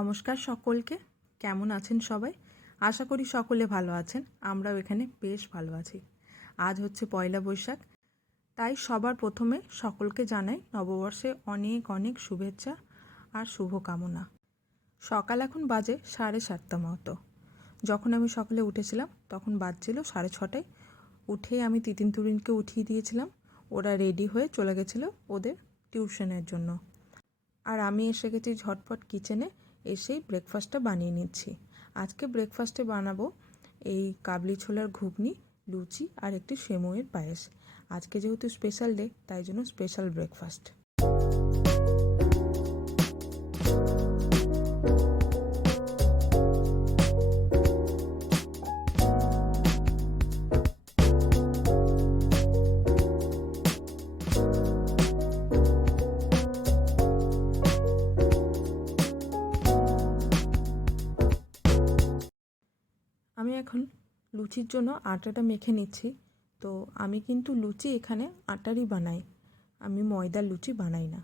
নমস্কার সকলকে। কেমন আছেন সবাই? আশা করি সকলে ভালো আছেন। আমরাও এখানে বেশ ভালো আছি। আজ হচ্ছে পয়লা বৈশাখ। তাই সবার প্রথমে সকলকে জানাই নববর্ষে অনেক অনেক শুভেচ্ছা আর শুভকামনা। সকাল এখন বাজে সাড়ে সাতটা মতো। যখন আমি সকালে উঠেছিলাম, তখন বাজছিল সাড়ে ছটায়। উঠে আমি তিতিন তুরিনকে উঠিয়ে দিয়েছিলাম। ওরা রেডি হয়ে চলে গেছিল ওদের টিউশনের জন্য। আর আমি এসে গেছি ঝটপট কিচেনে। এসেই ব্রেকফাস্টটা বানিয়ে নিচ্ছি। আজকে ব্রেকফাস্টে বানাবো এই কাবলি ছোলার ঘুগনি, লুচি আর একটি সেমুয়ের পায়েস। আজকে যেহেতু স্পেশাল ডে তাই জন্য স্পেশাল ব্রেকফাস্ট আমি এখন লুচির জন্য আটাটা মেখে নিচ্ছি। তো আমি কিন্তু লুচি এখানে আটারই বানাই। আমি ময়দার লুচি বানাই না।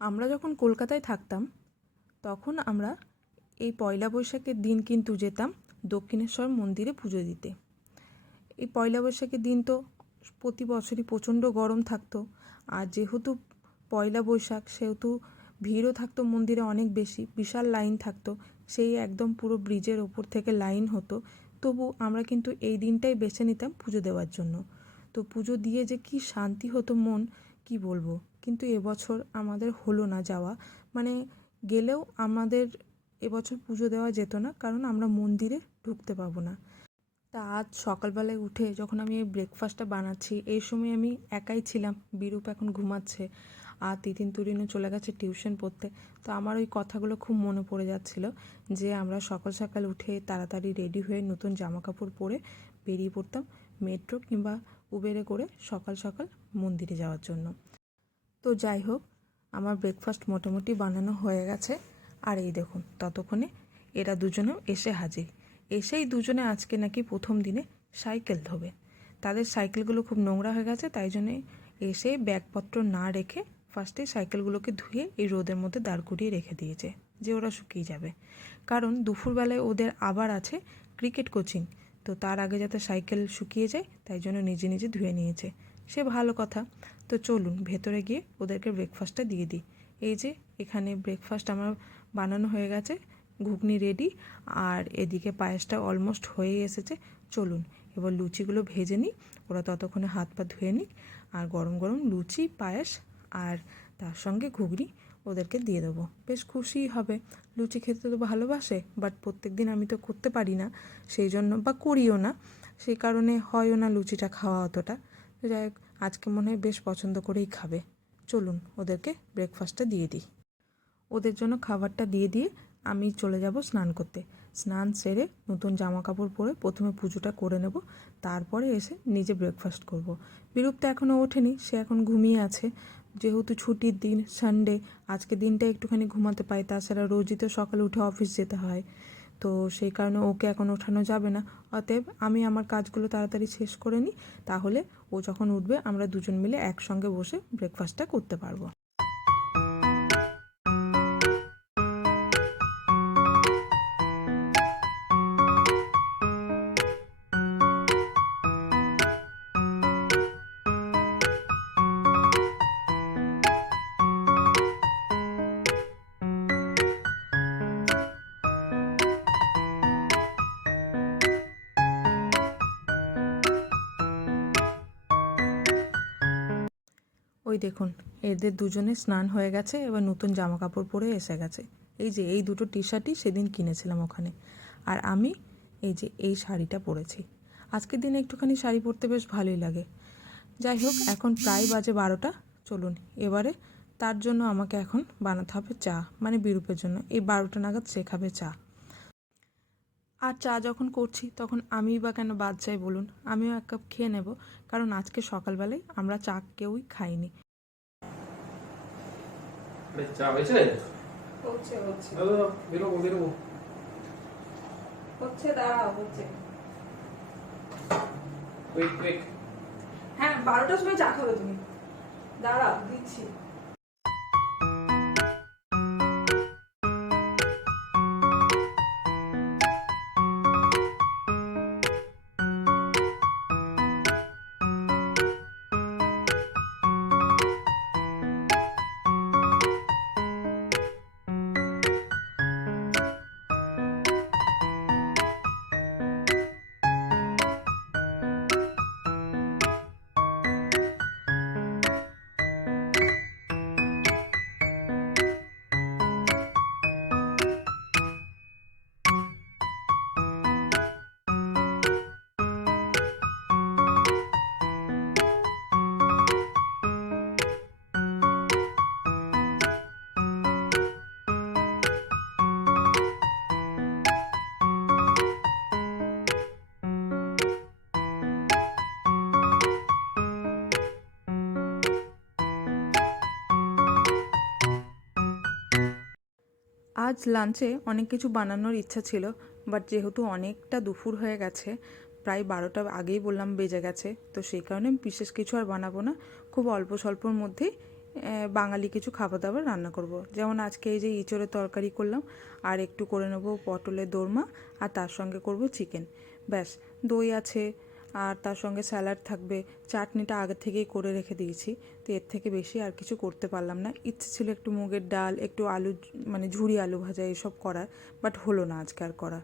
আমরা যখন কলকাতায় থাকতাম, তখন আমরা এই পয়লা বৈশাখের দিন কিন্তু যেতাম দক্ষিণেশ্বর মন্দিরে পুজো দিতে। এই পয়লা বৈশাখের দিন তো প্রতি বছরই প্রচণ্ড গরম থাকতো, আর যেহেতু পয়লা বৈশাখ, সেহেতু ভিড়ও থাকতো মন্দিরে অনেক বেশি, বিশাল লাইন থাকতো, সেই একদম পুরো ব্রিজের ওপর থেকে লাইন হতো, তবু আমরা কিন্তু এই দিনটাই বেছে নিতাম পুজো দেওয়ার জন্য। তো পুজো দিয়ে যে কি শান্তি হতো মন, কি বলব? কিন্তু এবছর আমাদের হলো না যাওয়া। মানে গেলেও আমাদের এবছর পুজো দেওয়া যেত না, কারণ আমরা মন্দিরে ঢুকতে পাবো না। তা আজ সকালবেলায় উঠে যখন আমি এই ব্রেকফাস্টটা বানাচ্ছি, এই সময় আমি একাই ছিলাম, বিরূপ এখন ঘুমাচ্ছে, আর তিতিন তুরিনও চলে গেছে টিউশন পড়তে। তো আমার ওই কথাগুলো খুব মনে পড়ে যাচ্ছিল যে আমরা সকাল সকাল উঠে তাড়াতাড়ি রেডি হয়ে নতুন জামা কাপড় পরে বেরিয়ে পড়তাম মেট্রো কিংবা উবেরে করে সকাল সকাল মন্দিরে যাওয়ার জন্য। তো যাই হোক, আমার ব্রেকফাস্ট মোটামুটি বানানো হয়ে গেছে। আর এই দেখুন, ততক্ষণে এরা দুজনেও এসে হাজির। এসেই দুজনে আজকে নাকি প্রথম দিনে সাইকেল ধোবে। তাদের সাইকেলগুলো খুব নোংরা হয়ে গেছে, তাই জন্যে এসে ব্যাগপত্র না রেখে ফার্স্টে সাইকেলগুলোকে ধুয়ে এই রোদের মধ্যে দাঁড় করিয়ে রেখে দিয়েছে যে ওরা শুকিয়ে যাবে। কারণ দুপুরবেলায় ওদের আবার আছে ক্রিকেট কোচিং, তো তার আগে যাতে সাইকেল শুকিয়ে যায়, তাই জন্য নিজে নিজে ধুয়ে নিয়েছে। সে ভালো কথা। তো চলুন, ভেতরে গিয়ে ওদেরকে ব্রেকফাস্টটা দিয়ে দিই। এই যে, এখানে ব্রেকফাস্ট আমার বানানো হয়ে গেছে, ঘুগনি রেডি আর এদিকে পায়েসটা অলমোস্ট হয়ে এসেছে। চলুন, এবার লুচিগুলো ভেজে নিই, ওরা ততক্ষণে হাত পা ধুয়ে নিক, আর গরম গরম লুচি, পায়েস, আর তার সঙ্গে ঘুগনি ওদেরকে দিয়ে দেবো। বেশ খুশিই হবে। লুচি খেতে তো ভালোবাসে বাট প্রত্যেক দিন আমি তো করতে পারি না, সেই জন্য বা করিও না। সেই কারণে হয়ও না লুচিটা খাওয়া অতটা। যাই হোক, আজকে মনে হয় বেশ পছন্দ করেই খাবে। চলুন, ওদেরকে ব্রেকফাস্টটা দিয়ে দিই। ওদের জন্য খাবারটা দিয়ে দিয়ে আমি চলে যাব স্নান করতে। স্নান সেরে নতুন জামা কাপড় পরে প্রথমে পুজোটা করে নেব, তারপরে এসে নিজে ব্রেকফাস্ট করব। বিরূপ তো এখনও ওঠেনি, সে এখন ঘুমিয়ে আছে। যেহেতু ছুটির দিন সানডে আজকে দিনটা একটুখানি ঘুমাতে পাই তাছাড়া রোজই তো সকালে উঠে অফিস যেতে হয়। তো সেই কারণে ওকে এখন ওঠানো যাবে না। অতএব আমি আমার কাজগুলো তাড়াতাড়ি শেষ করে নিই, তাহলে ও যখন উঠবে আমরা দুজন মিলে একসঙ্গে বসে ব্রেকফাস্টটা করতে পারব। ওই দেখুন, এদের দুজনে স্নান হয়ে গেছে, এবার নতুন জামা কাপড় পরে এসে গেছে। এই যে, এই দুটো টি শার্টই সেদিন কিনেছিলাম ওখানে। আর আমি এই যে, এই শাড়িটা পরেছি। আজকের দিনে একটুখানি শাড়ি পরতে বেশ ভালোই লাগে। যাই হোক, এখন প্রায় বাজে বারোটা, চলুন। এবারে তার জন্য আমাকে এখন বানাতে হবে চা মানে বিরূপের জন্য। এই বারোটা নাগাদ সে খাবে চা। আর চা যখন করছি তখন আমি বা কেন বাদ যাই বলুন? আমিও এক কাপ খেয়ে নেব কারণ আজকে সকালবেলায় আমরা চা কেউই খাইনি। চা হয়েছে? হচ্ছে হচ্ছে। বেরোবো বেরোবো। হচ্ছে দাঁড়াও হচ্ছে। কুইক কুইক হ্যাঁ বারোটার সময় চা খাবে তুমি। দাঁড়াও দিচ্ছি। আজ লাঞ্চে অনেক কিছু বানানোর ইচ্ছা ছিল, বাট যেহেতু অনেকটা দুপুর হয়ে গেছে, প্রায় বারোটা আগেই বললাম বেজে গেছে, তো সেই কারণে বিশেষ কিছু আর বানাবো না খুব অল্প স্বল্পর মধ্যেই বাঙালি কিছু খাবার দাবার রান্না করব। যেমন আজকে এই যে ইঁচড়ের তরকারি করলাম, আর একটু করে নেব পটলের দোরমা, আর তার সঙ্গে করব চিকেন ব্যাস, দই আছে আর তার সঙ্গে স্যালাড থাকবে। চাটনিটা আগে থেকেই করে রেখে দিয়েছি। তো এর থেকে বেশি আর কিছু করতে পারলাম না। ইচ্ছে ছিল একটু মুগের ডাল, একটু আলু মানে ঝুড়ি আলু ভাজা, এসব করার, বাট হলো না আজকে আর করা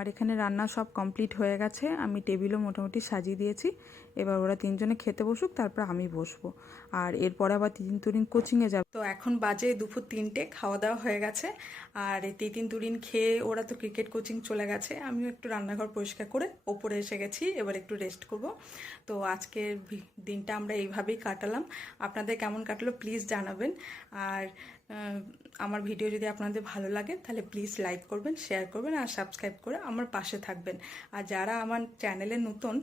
আমার এখানে রান্না সব কমপ্লিট হয়ে গেছে। আমি টেবিলও মোটামুটি সাজিয়ে দিয়েছি। এবার ওরা তিনজনে খেতে বসুক, তারপর আমি বসবো। আর এরপরে আবার তিতিন তুরিন কোচিংয়ে যাবে। তো এখন বাজে দুপুর তিনটে খাওয়া দাওয়া হয়ে গেছে। আর তিতিন তুরিন খেয়ে ওরা তো ক্রিকেট কোচিং চলে গেছে। আমিও একটু রান্নাঘর পরিষ্কার করে ওপরে এসে গেছি, এবার একটু রেস্ট করব। তো আজকের দিনটা আমরা এইভাবেই কাটালাম। আপনাদের কেমন কাটলো প্লিজ জানাবেন। আর আমার ভিডিও যদি আপনাদের ভালো লাগে, তাহলে প্লিজ লাইক করবেন শেয়ার করবেন আর সাবস্ক্রাইব করে আমার পাশে থাকবেন। আর যারা আমার চ্যানেলে নতুন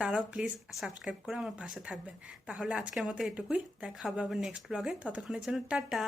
তারাও প্লিজ সাবস্ক্রাইব করে আমার পাশে থাকবেন। তাহলে আজকের মতো এটুকুই। দেখা হবে আবার নেক্সট ব্লগে ততক্ষণের জন্য টাটা।